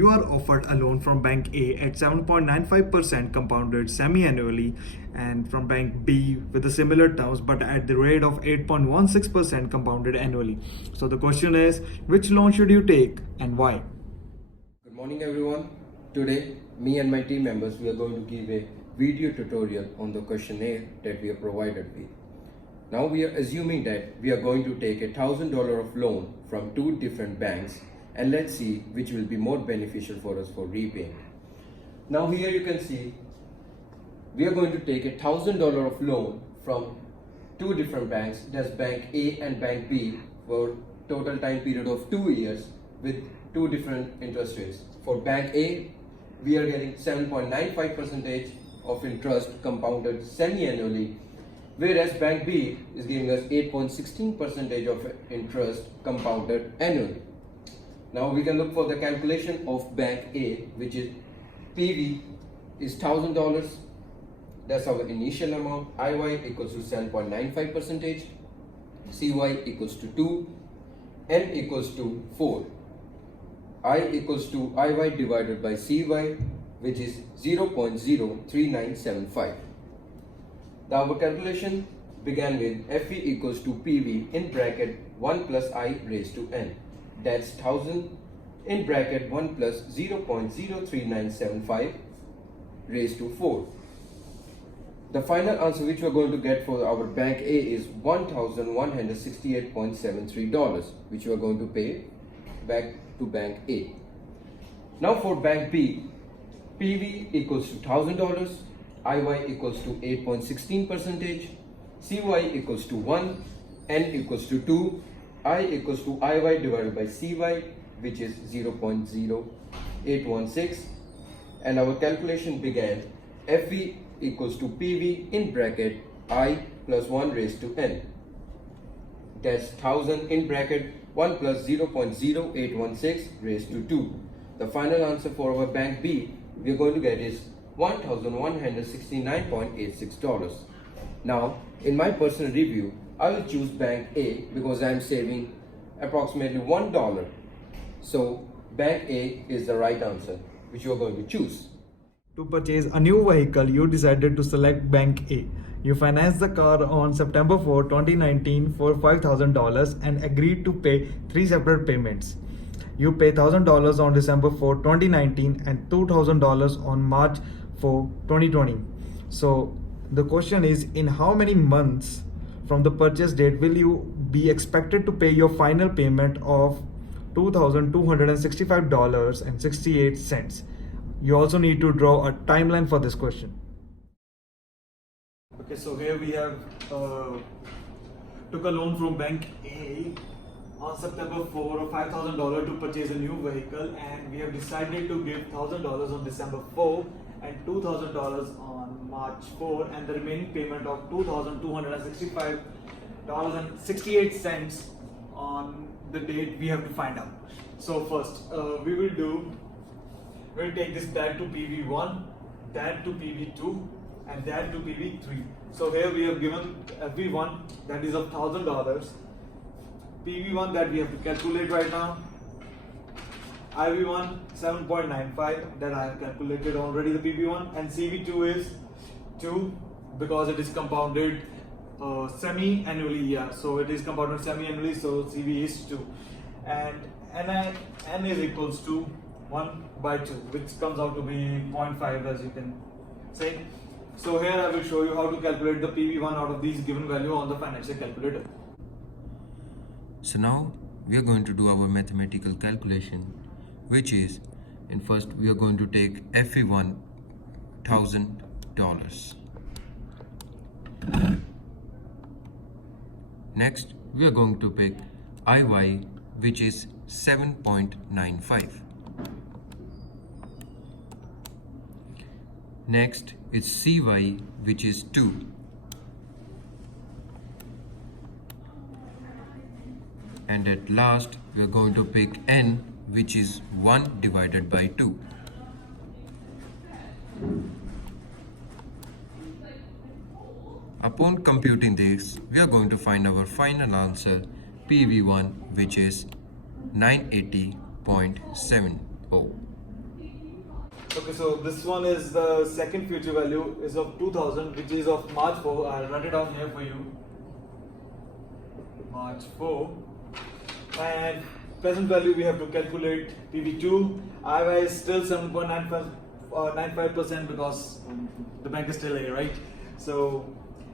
you are offered a loan from Bank A at 7.95% compounded semi-annually and from Bank B with the similar terms but at the rate of 8.16% compounded annually. So the question is, which loan should you take and why? Good morning everyone. Today, me and my team members, we are going to give a video tutorial on the questionnaire that we are provided with. Now we are assuming that we are going to take $1,000 of loan from two different banks, and let's see which will be more beneficial for us for repaying. Now here you can see we are going to take $1,000 of loan from two different banks, that's Bank A and Bank B, for total time period of 2 years with two different interest rates. For Bank A, we are getting 7.95% of interest compounded semi-annually, whereas Bank B is giving us 8.16% of interest compounded annually. Now we can look for the calculation of Bank A, which is PV is $1,000. That's our initial amount. IY equals to 7.95%, CY equals to 2, N equals to 4. I equals to IY divided by CY, which is 0.03975. Our calculation began with FE equals to PV in bracket 1 plus I raised to N. That's 1000 in bracket 1 plus 0.03975 raised to 4. The final answer which we are going to get for our Bank A is $1,168.73, which we are going to pay back to Bank A. Now for Bank B, PV equals to $1,000, IY equals to 8.16%, CY equals to 1, N equals to 2, I equals to IY divided by CY, which is 0.0816, and our calculation began FV equals to PV in bracket I plus 1 raised to N. That's 1000 in bracket 1 plus 0.0816 raised to 2. The final answer for our Bank B we are going to get is $1,169.86. Now, in my personal review, I will choose Bank A because I am saving approximately $1. So, Bank A is the right answer, which you are going to choose. To purchase a new vehicle, you decided to select Bank A. You financed the car on September 4, 2019 for $5,000 and agreed to pay 3 separate payments. You pay $1,000 on December 4, 2019 and $2,000 on March 4, 2020. So the question is, in how many months from the purchase date will you be expected to pay your final payment of $2,265.68? You also need to draw a timeline for this question. Okay, so here we have took a loan from Bank A on September 4 of $5,000 to purchase a new vehicle, and we have decided to give $1,000 on December 4 and $2,000 on March 4, and the remaining payment of $2,265.68 on the date we have to find out. So first, we'll take this that to PV1, that to PV2, and that to PV3. So here we have given everyone that is of $1,000, PV1 that we have to calculate right now, IV1 7.95 that I have calculated already the PV1, and CV2 is 2 because it is compounded semi-annually. Yeah, so it is compounded semi-annually, so CV is 2, and N is equals to 1 by 2, which comes out to be 0.5, as you can say. So here I will show you how to calculate the PV1 out of these given value on the financial calculator. So now we are going to do our mathematical calculation, which is, in first we are going to take FE1 $1,000. Next we are going to pick IY, which is 7.95. Next is CY, which is 2. And at last we are going to pick N, which is 1 divided by 2. Upon computing this, we are going to find our final answer PV1, which is 980.70. Okay, so this one is the second future value is of 2000, which is of March 4. I'll write it down here for you. March 4. And present value we have to calculate PV2. IY is still 7.95% because the bank is still here, right? So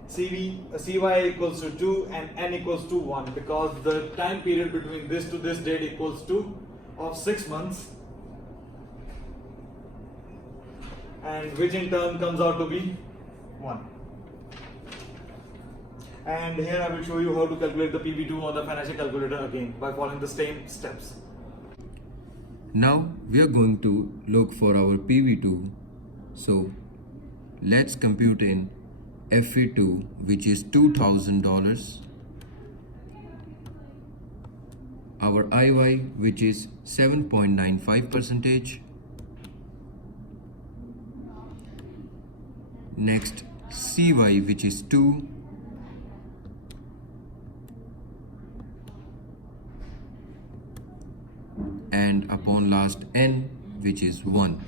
CY equals to 2 and N equals to 1 because the time period between this to this date equals to of 6 months, and which in turn comes out to be 1. And here I will show you how to calculate the PV2 on the financial calculator again by following the same steps. Now we are going to look for our PV2. So let's compute in FE2, which is $2,000, our IY, which is 7.95%, next CY, which is 2, and upon last N, which is 1.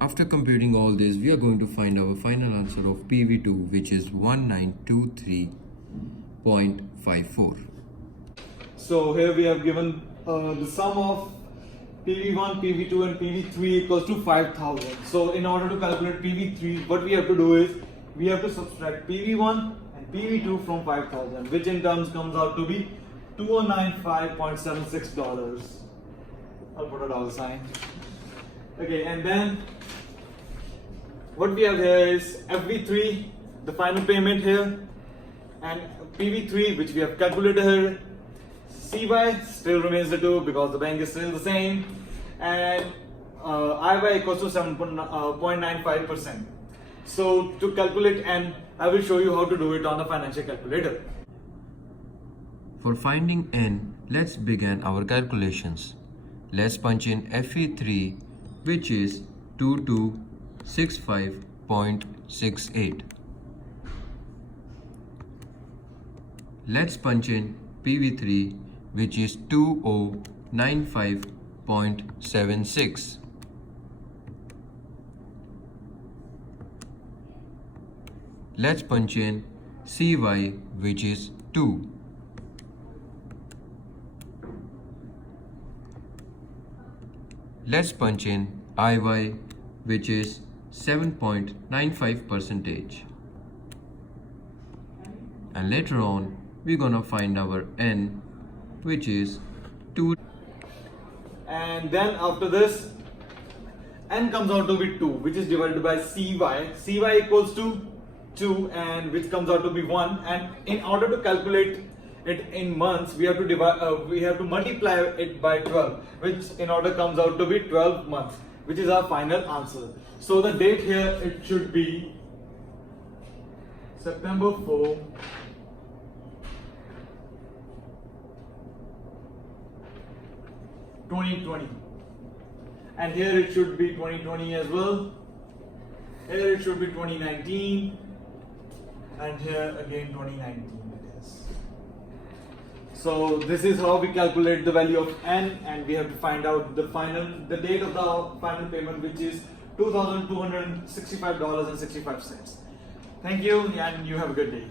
After computing all this, we are going to find our final answer of PV2, which is 1923.54. So here we have given the sum of PV1, PV2 and PV3 equals to 5000. So in order to calculate PV3, what we have to do is we have to subtract PV1 and PV2 from 5000, which in turn comes out to be $2095.76. I'll put a dollar sign. Okay, and then what we have here is FV3, the final payment here, and PV3, which we have calculated here. CY still remains the 2 because the bank is still the same, and IY equals to 7.95%. So to calculate N, I will show you how to do it on the financial calculator. For finding N, let's begin our calculations. Let's punch in FE3, which is 2265.68. Let's punch in PV3, which is 2095.76. Let's punch in CY, which is 2. Let's punch in IY, which is 7.95%. And later on, we're gonna find our N, which is 2. And then after this, N comes out to be 2, which is divided by CY. CY equals to 2, and which comes out to be 1. And in order to calculate it in months, we have to multiply it by 12, which in order comes out to be 12 months, which is our final answer. So the date here, it should be September 4, 2020, and here it should be 2020 as well. Here it should be 2019, and here again 2019 it is. So this is how we calculate the value of N, and we have to find out the date of the final payment, which is $2,265.65. Thank you, and you have a good day.